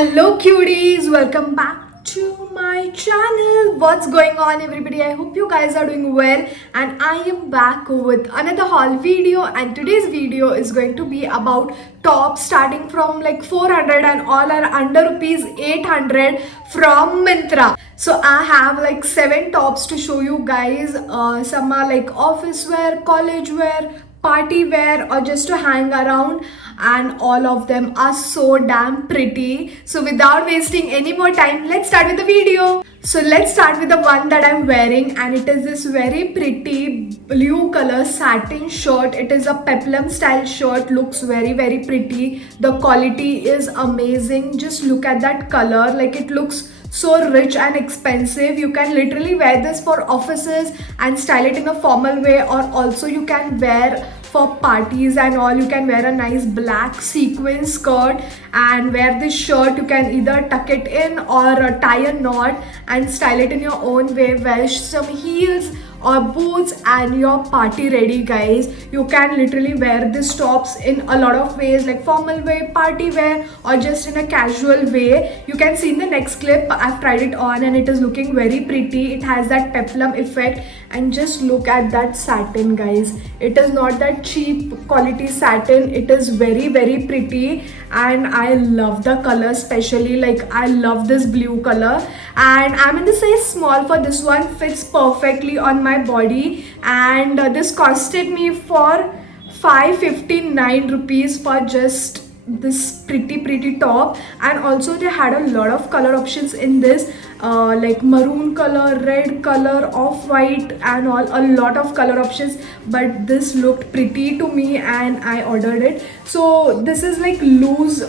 Hello cuties, welcome back to my channel. What's going on everybody? I hope you guys are doing well and I am back with another haul video, and today's video is going to be about tops starting from like 400 and all are under rupees 800 from Myntra. So I have like 7 tops to show you guys. Some are like office wear, college wear, party wear, or just to hang around, and all of them are so damn pretty. So without wasting any more time, let's start with the video. So let's start with the one that I'm wearing, and it is this very pretty blue color satin shirt. It is a peplum style shirt, looks very pretty. The quality is amazing. Just look at that color, like it looks so rich and expensive. You can literally wear this for offices and style it in a formal way, or also you can wear for parties and all. You can wear a nice black sequin skirt and wear this shirt. You can either tuck it in or tie a knot and style it in your own way. Wear some heels or boots and you're party ready, guys. You can literally wear these tops in a lot of ways, like formal way, party wear, or just in a casual way. You can see in the next clip I've tried it on and it is looking very pretty. It has that peplum effect, and just look at that satin, guys. It is not that cheap quality satin. It is very pretty, and I love the color, especially like I love this blue color, and I'm in the size small for this one. Fits perfectly on my body, and this costed me for 559 rupees for just this pretty top. And also they had a lot of color options in this, like maroon color, red color, off-white, and all, a lot of color options. But this looked pretty to me and I ordered it. So this is like loose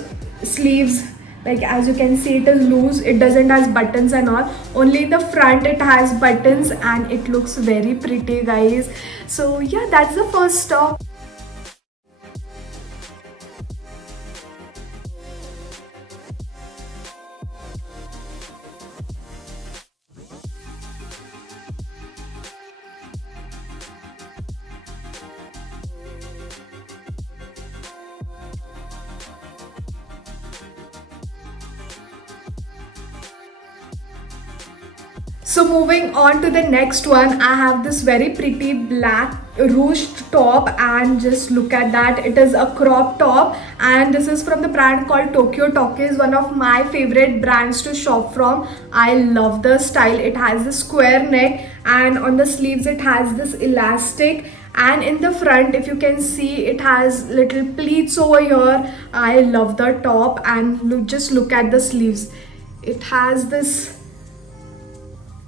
sleeves, like as you can see it is loose. It doesn't has buttons and all, only in the front it has buttons, and it looks very pretty, guys. So yeah, that's the first top. So moving on to the next one, I have this very pretty black ruched top, and just look at that. It is a crop top, and this is from the brand called Tokyo Talkies, one of my favorite brands to shop from. I love the style. It has the square neck, and on the sleeves it has this elastic, and in the front, if you can see, it has little pleats over here. I love the top, and just look at the sleeves. It has this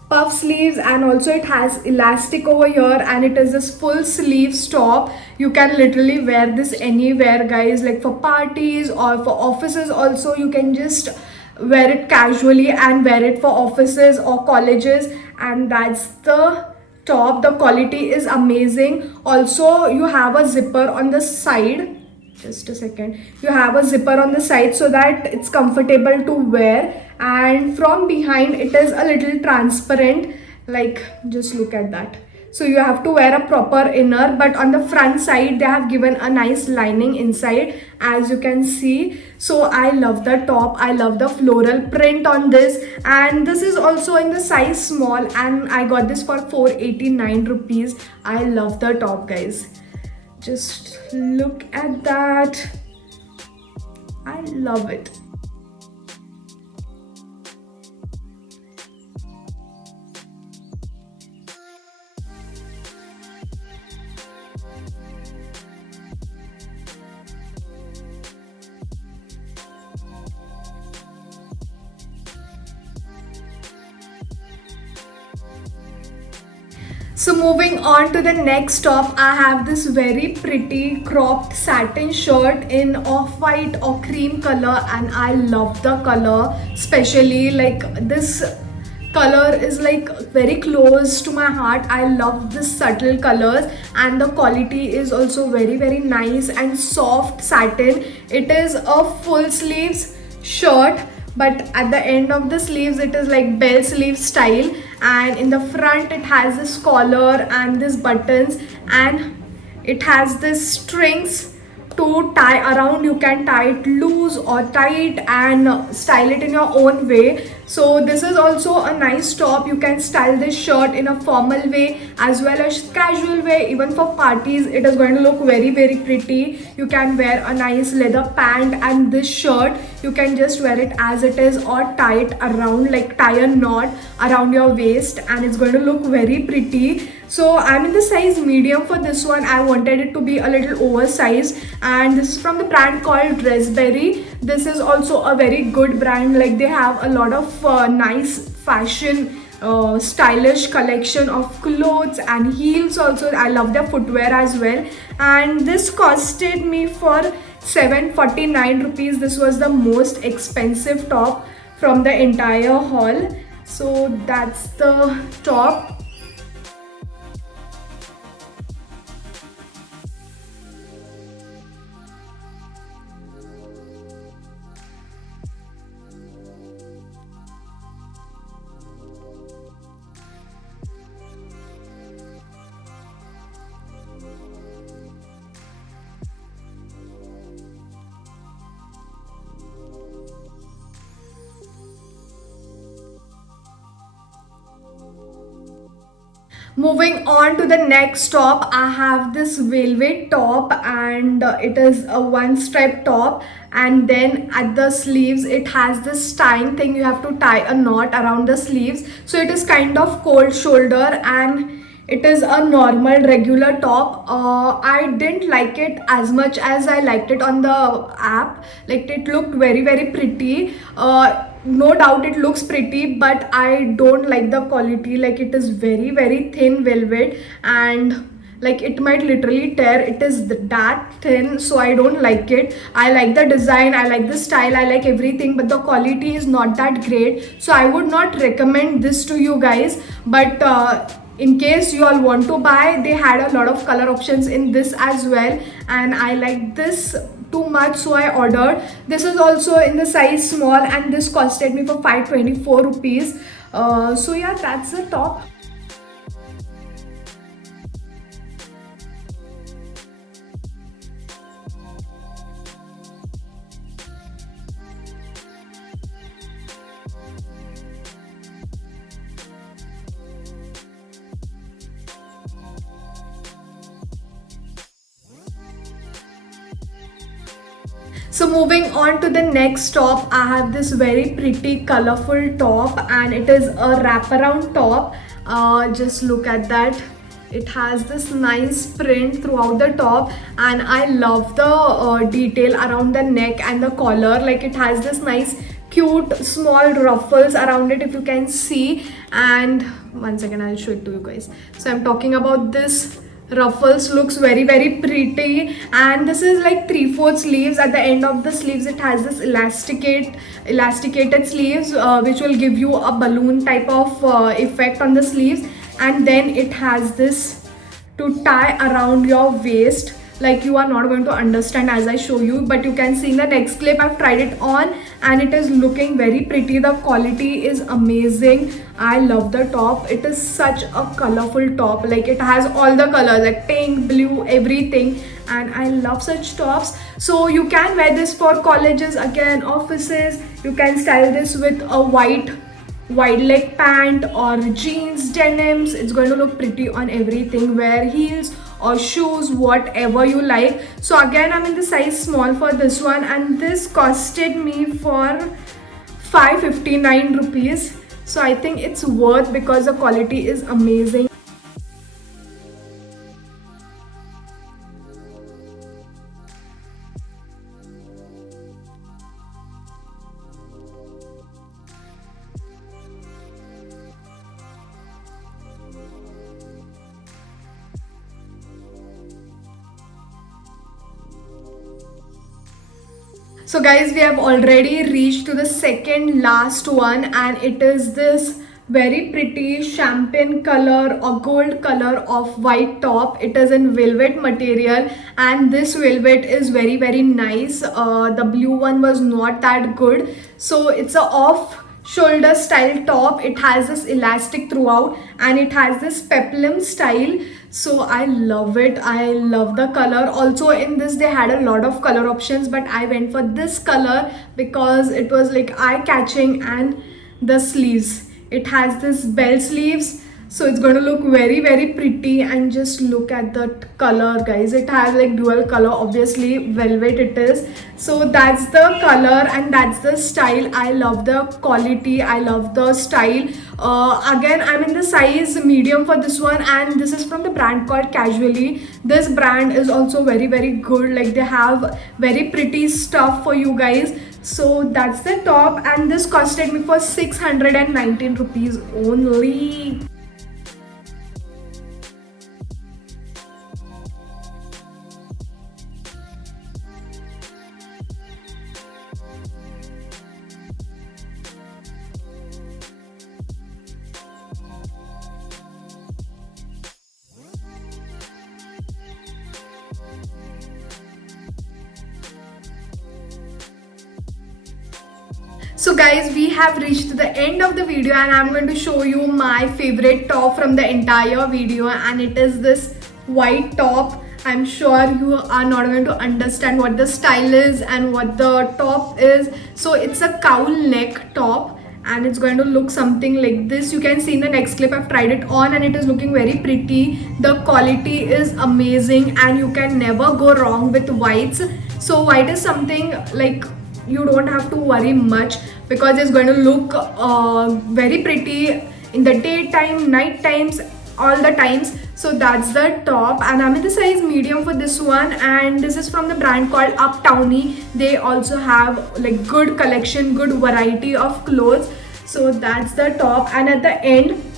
puff sleeves, and also it has elastic over here, and it is this full sleeves top. You can literally wear this anywhere, guys, like for parties or for offices. Also you can just wear it casually and wear it for offices or colleges, and that's the top. The quality is amazing. Also you have a zipper on the side. Just a second. You have a zipper on the side so that it's comfortable to wear, and from behind it is a little transparent, like just look at that. So you have to wear a proper inner, but on the front side they have given a nice lining inside, as you can see. So I love the top. I love the floral print on this, and this is also in the size small, and I got this for 489 rupees. I love the top, guys. Just look at that. I love it. So moving on to the next top, I have this very pretty cropped satin shirt in off-white or cream color, and I love the color, especially like this color is like very close to my heart. I love this subtle colors, and the quality is also very nice and soft satin. It is a full sleeves shirt, but at the end of the sleeves it is like bell sleeve style, and in the front it has this collar and this buttons, and it has this strings to tie around. You can tie it loose or tight and style it in your own way. So this is also a nice top. You can style this shirt in a formal way as well as casual way. Even for parties, it is going to look very pretty. You can wear a nice leather pant and this shirt. You can just wear it as it is or tie it around, like tie a knot around your waist, and it's going to look very pretty. So I'm in the size medium for this one. I wanted it to be a little oversized, and this is from the brand called Dressberry. This is also a very good brand. Like, they have a lot of nice fashion stylish collection of clothes and heels also. I love their footwear as well, and this costed me for 749 rupees. This was the most expensive top from the entire haul. So that's the top. Moving on to the next top, I have this velvet top, and it is a one stripe top, and then at the sleeves it has this tying thing. You have to tie a knot around the sleeves, so it is kind of cold shoulder, and it is a normal regular top. I didn't like it as much as I liked it on the app. Like, it looked very pretty. No doubt it looks pretty, but I don't like the quality. Like, it is very thin velvet, and like it might literally tear. It is that thin, so I don't like it. I like the design, I like the style, I like everything, but the quality is not that great, so I would not recommend this to you guys. But in case you all want to buy, they had a lot of color options in this as well, and I like this too much, so I ordered. This is also in the size small, and this costed me for 524 rupees. So yeah, that's the top. So moving on to the next top, I have this very pretty colorful top, and it is a wraparound top. Just look at that. It has this nice print throughout the top, and I love the detail around the neck and the collar. Like, it has this nice cute small ruffles around it, if you can see. And one second, I'll show it to you guys. So I'm talking about this ruffles. Looks very pretty, and this is like 3/4 sleeves. At the end of the sleeves it has this elasticated sleeves, which will give you a balloon type of effect on the sleeves, and then it has this to tie around your waist. Like, you are not going to understand as I show you, but you can see in the next clip I've tried it on, and it is looking very pretty. The quality is amazing. I love the top. It is such a colorful top. Like, it has all the colors, like pink, blue, everything, and I love such tops. So you can wear this for colleges, again offices. You can style this with a wide leg pant or jeans, denims. It's going to look pretty on everything. Wear heels or shoes, whatever you like. So again, I'm in the size small for this one, and this costed me for 559 rupees. So I think it's worth, because the quality is amazing. So guys, we have already reached to the second last one, and it is this very pretty champagne color or gold color of white top. It is in velvet material, and this velvet is very nice. The blue one was not that good. So it's a off shoulder style top. It has this elastic throughout, and it has this peplum style. So I love it. I love the color. Also in this they had a lot of color options, but I went for this color because it was like eye catching. And the sleeves, it has this bell sleeves, so it's going to look very very pretty. And just look at the color, guys. It has like dual color, obviously velvet it is. So that's the color and that's the style. I love the quality, I love the style. Again, I'm in the size medium for this one, and this is from the brand called Casually. This brand is also very very good. Like, they have very pretty stuff for you guys. So that's the top, and this costed me for 619 rupees only. So guys, we have reached the end of the video, and I'm going to show you my favorite top from the entire video, and it is this white top. I'm sure you are not going to understand what the style is and what the top is. So it's a cowl neck top, and it's going to look something like this. You can see in the next clip I've tried it on, and it is looking very pretty. The quality is amazing, and you can never go wrong with whites. So white is something like you don't have to worry much, because it's going to look very pretty in the daytime, night times, all the times. So that's the top, and I'm in the size medium for this one, and this is from the brand called Uptowny. They also have like good collection, good variety of clothes. So that's the top, and at the end,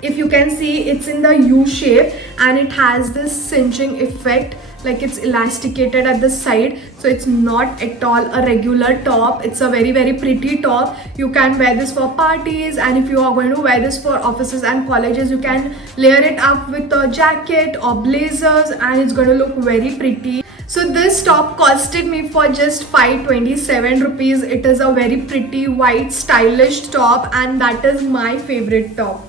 if you can see, it's in the U shape, and it has this cinching effect, like it's elasticated at the side. So it's not at all a regular top. It's a very very pretty top. You can wear this for parties, and if you are going to wear this for offices and colleges, you can layer it up with a jacket or blazers, and it's going to look very pretty. So this top costed me for just 527 rupees. It is a very pretty white stylish top, and that is my favorite top.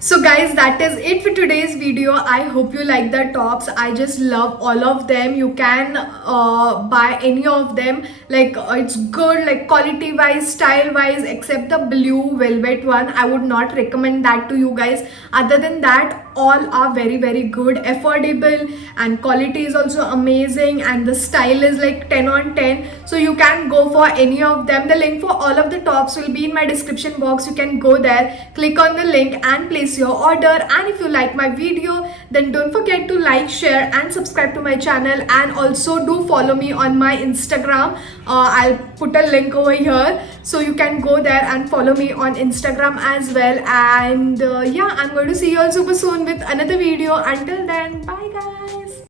So guys, that is it for today's video. I hope you like the tops. I just love all of them. You can buy any of them. Like it's good, like quality wise, style wise, except the blue velvet one. I would not recommend that to you guys. Other than that, all are very very good, affordable, and quality is also amazing, and the style is like 10 on 10. So you can go for any of them. The link for all of the tops will be in my description box. You can go there, click on the link and place your order. And if you like my video, then don't forget to like, share and subscribe to my channel, and also do follow me on my Instagram. I'll put a link over here, so you can go there and follow me on Instagram as well. And yeah, I'm going to see you all super soon with another video. Until then, bye guys.